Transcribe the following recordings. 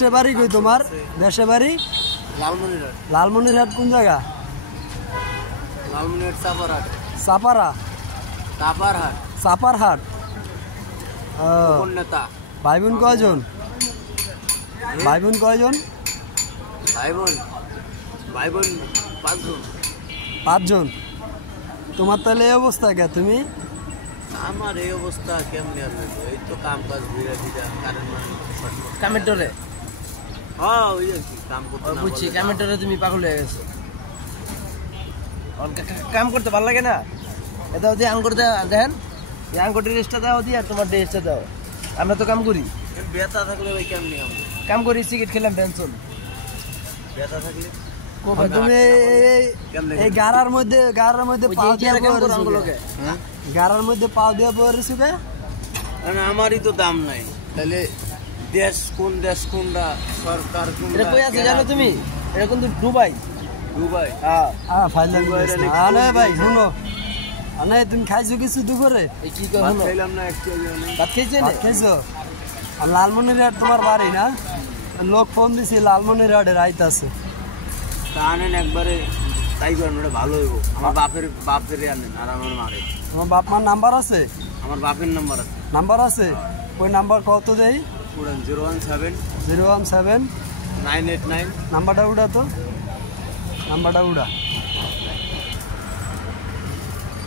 দেশে বাড়ি কই তোমার? দেশে বাড়ি লালমনিরহাট। লালমনিরহাট কোন জায়গা? লালমনিরহাট চাপারহাট। চাপারা চাপারহাট। চাপারহাট। কোন নেতা? ভাই বোন কয়জন? ভাই বোন কয়জন? ভাই বোন পাঁচজন। পাঁচজন। তোমার তাহলে এই অবস্থা কে? তুমি আমার এই অবস্থা কেমনি আর হইলো? এই তো কাম কাজ ঘুরে ফিরা কারেন্ট কামেন্টরে হ্যাঁ ওই আর কি কাম করতে না বুঝছি। কামেন্টরে তুমি পাগল হয়ে গেছো। কাম করতে ভালো লাগে না? এটা যদি আঙ্গুর দেখেন, এই আঙ্গুরটির রেস্টটা দাও দিয়ে আর তোমার রেস্টটা দাও। আমরা তো কাম করি, ব্যথা থাকলে ভাই কেমনি কাম করি, সিগারেট খেলাম, টেনশন। ব্যথা থাকলে তুমি এই গাড়ার মধ্যে পাও দিয়ে পড়েছো? গাড়ার মধ্যে পাও দিয়ে পড়েছো কে? আমারই তো দাম নাই, তাহলে দেশ কোনটা, সরকার কোনটা? এটা কই আছে জানো তুমি? এটা কিন্তু দুবাই। দুবাই? হ্যাঁ ফাইনাল আরে ভাই শুনো, আরে তুমি খাইছো কিছু দুপুরে? এই কি কই শুনো, খাইলাম না অ্যাকচুয়ালি। ভাত খাইছো না? খাইছো? আর লালমনিরহাট তোমার বাড়ি না? লোক ফোন দিছি লালমনিরহাটের আইতাছে। তা আনেন একবারে, তাই করেন, ওটা ভালো হইব। আমার বাপের আনেন আর আমার মারে। তোমার বাপ মার নাম্বার আছে? আমার বাপের নাম্বার আছে। নাম্বার আছে? ওই নাম্বার কত দেই? 017 017 989। নাম্বারটা উড়া তো, নাম্বারটা উড়া।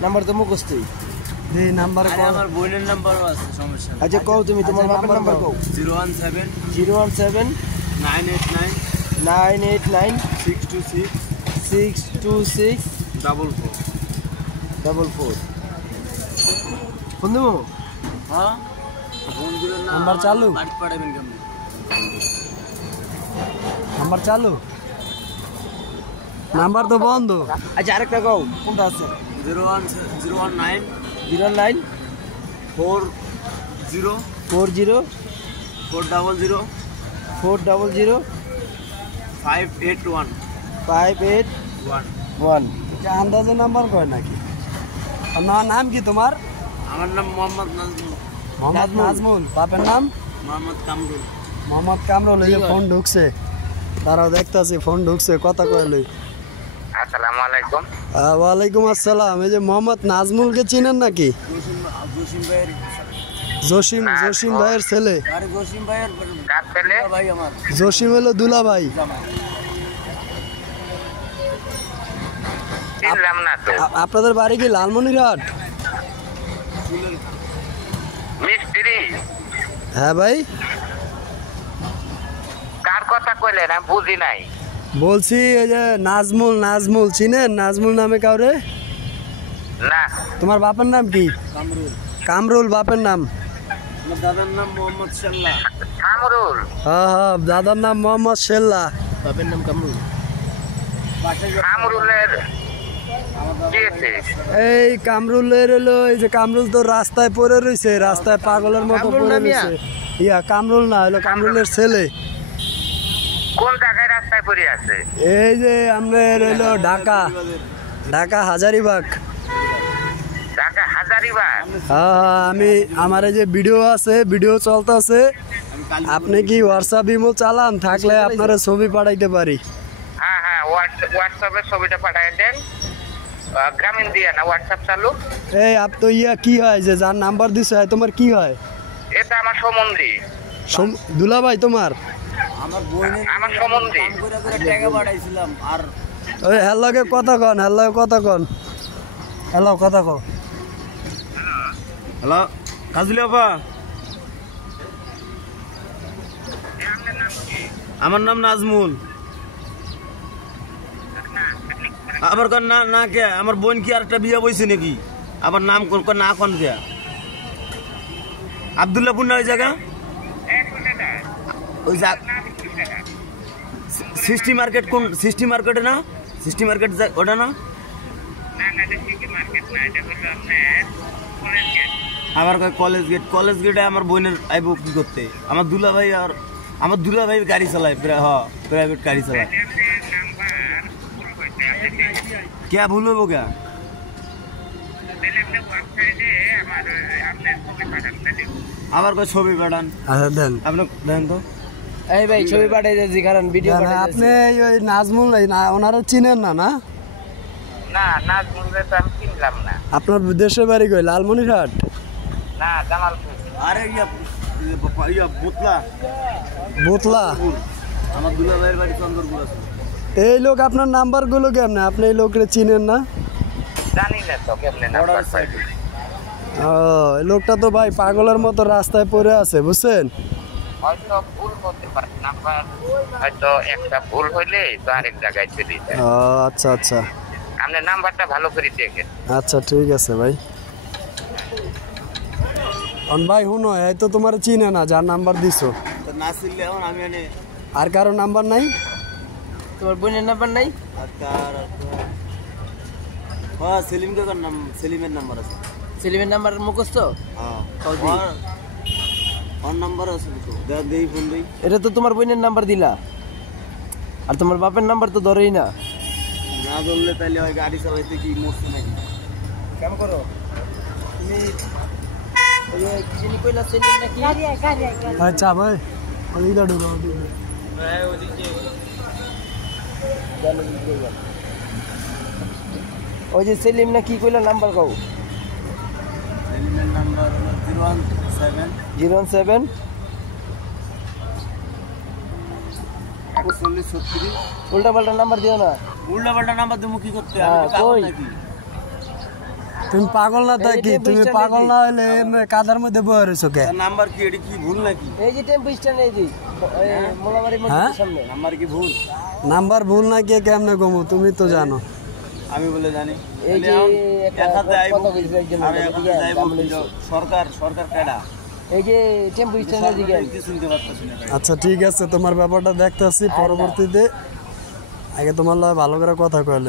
নাম্বার তো মুখস্থই। এই নাম্বারে আরে আমার বোনের নাম্বারও আছে, সমস্যা নেই। আচ্ছা কও তুমি তোমার বাপের নাম্বার কও। 017 989 989 626 626 44 44। ফোন দেবো? হ্যাঁ ফোন দিবেন না? নাম্বার চালু? বাড়ি পাঠাবেন কেমন? নাম্বার চালু? নাম্বার তো বন্ধ। আচ্ছা আরেকটা কও, কোনটা আছে? 019 09 40 40 400 400 581 581। এটা আন্দাজে নাম্বার কয় নাকি? আর নাম কি তোমার? আমার নাম মোহাম্মদ নাজমুল। মোহাম্মদ নাজমুল। বাপের নাম? মোহাম্মদ কামরুল। মোহাম্মদ কামরুল। এই যে ফোন ঢুকছে, তারাও দেখতাছি ফোন ঢুকছে, কথা কইলই। আসসালামু আলাইকুম। ওয়ালাইকুম আসসালাম। এই যে মোহাম্মদ নাজমুলকে চিনেন নাকি? জসিম ভাইয়ের জসিম ভাইয়ের ছেলে। আরে জসিম ভাইয়ের কার ছেলে? ভাই আমার। জসিম হলো দুলা ভাই। চিনলাম না তো। আপনাদের বাড়ি কি লালমনিরহাট? মিস্ত্রি? হ্যাঁ ভাই। কার কথা কইলেন আমি বুঝি নাই। বলছি এই যে নাজমুল চিনেন? নাজমুল নামে কাউরে? না। তোমার বাপের নাম কি? কামরুল। কামরুল বাপের নাম? আমার দাদার নাম মোহাম্মদ সাল্লাহ। কামরুল? হ্যাঁ দাদার নাম মোহাম্মদ শেল্লা। বাপের নাম কামরুল। কামরুলের কি হয়েছে? এই কামরুলের হলো, এই যে কামরুল তো রাস্তায় পড়ে রয়েছে, রাস্তায় পাগলের মতো কামরুল পড়ে না মিয়া? রয়েছে। কামরুল না, হলো কামরুলের ছেলে। কোন জায়গায় রাস্তায় পড়ে আছে? এই যে আপনার হলো ঢাকা হাজারিবাগ। ঢাকা হাজারিবাগ? আমি আমার এই যে ভিডিও আছে, ভিডিও চলতেছে। আপনি কি হোয়াটসঅ্যাপ ইমো চালান? থাকলে আপনারা ছবি পাঠাইতে পারি। হ্যাঁ হোয়াটসঅ্যাপে ছবিটা পাঠিয়ে দেন। গ্রামীণ দিয়া না হোয়াটসঅ্যাপ চালু? এই আপ তো কি হয় যে যার নাম্বার দিছে, তোমার কি হয়? এটা আমার সম্বন্ধী। দুলা ভাই তোমার? আমার বোনের আমার সম্বন্ধী। কাম করে টাকা পাঠাইছিলাম। আর ওই হ্যালোকে কথা কন, হ্যালো কথা কন। হ্যালো কাজলি আপা, আমার নাম নাজমুল। আবার কন না কে? আমার বোন কি আরেকটা বিয়ে বইছে নাকি? আবার নাম কোন না কোন কে? আব্দুল্লাহপুর না ওই জায়গা? ওই সৃষ্টি মার্কেট? কোন সৃষ্টি মার্কেটে না? সৃষ্টি মার্কেট ওটা না? আবার কলেজ গেটে আমার বোনের আইব কি করতে? আমার দুলা ভাই গাড়ি চালায়, প্রাইভেট গাড়ি চালায়। क्या भूल हो क्या? আবার কই ছবি পাঠান। আচ্ছা দেন। আপনি দেন তো। এই ভাই ছবি পাঠাই দিয়েছি কারণ ভিডিও না, না, পাঠাই আপনি ওই নাজমুল না ওনারা চিনেন না না না নাজমুলরে তো আমি চিনলাম না। আপনার দেশের বাড়ি কই লালমনিরহাট না জামালপুর। আরে বুতলা বোতলা আমার দুলা ভাইয়ের বাড়ি চন্দরপুর আছে। এই লোক আপনার নাম্বার গুলো কেমনে আপনি এই লোকরে চিনেন না? জানি না তো কেমনে নাম্বার পাইলি। ও এই লোকটা তো ভাই পাগলের মতো রাস্তায় পড়ে আছে বুঝছেন। হয়তো ভুল করতে পারে নাম্বার, হয়তো একটা ভুল হইলে তো আরেক জায়গায় চলে যায়। ও আচ্ছা আচ্ছা আপনি নাম্বারটা ভালো করে দেখেন। আচ্ছা ঠিক আছে ভাই। ভাই শুনো এই তো তোমার চিনে না যার নাম্বার দিছো, তো না চিনলে এখন আমি এনে আর কারো নাম্বার নাই? তোমার বোনের নাম্বার নাই? আর কার হ্যাঁ সেলিম কাকার নাম, সেলিমের নাম্বার আছে। সেলিমের নাম্বার মুখস্থ? হ্যাঁ কৌদি। ওর নাম্বার আছে তো দেই ফোন দেই। এটা তো তোমার বোনের নাম্বার দিলা, আর তোমার বাপের নাম্বার তো ধরেই না। না ধরলে তাহলে ওই গাড়ি চালাইতে কি মরছে নাকি? কাম করো তুমি, ওই যে কি জানি কইলা সেলিম নাকি? আচ্ছা ভাই ওইটা ঢুকাও ওই যে সেলিম না কি কইলা নাম্বার কও? সেলিমের নাম্বার 017 017 40 উল্টা পাল্টা নাম্বার দিও না। উল্টা পাল্টা নাম্বার তুমি কি করতে হ্যাঁ, আমি কাগজ কই? নাকি? তুমি পাগল না তা এই যে কি? তুমি টেম্পো পাগল স্ট্যান্ডে না হইলে এমনি কাদার মধ্যে বয়ে রয়েছো কে? তার নাম্বার কি এটা কি ভুল নাকি? এই যে টেম্পো স্ট্যান্ড এই যে মোলাবাড়ি মসজিদের সামনে। নাম্বার কি ভুল? নাম্বার ভুল না কে কেমনে গমু তুমি তো জানো। আমি বলে জানি এই যে একটা একাতে আইব কথা কইছে একজন, আমি একাতে এদিকে যাইব দাম লইছে। সরকার কেডা এই যে টেম্পো স্ট্যান্ডের দিকে কি শুনতে পারতাছি না ভাই। আচ্ছা ঠিক আছে তোমার ব্যাপারটা দেখতেছি পরবর্তীতে, আগে তোমার লগে ভালো করে কথা কইলে।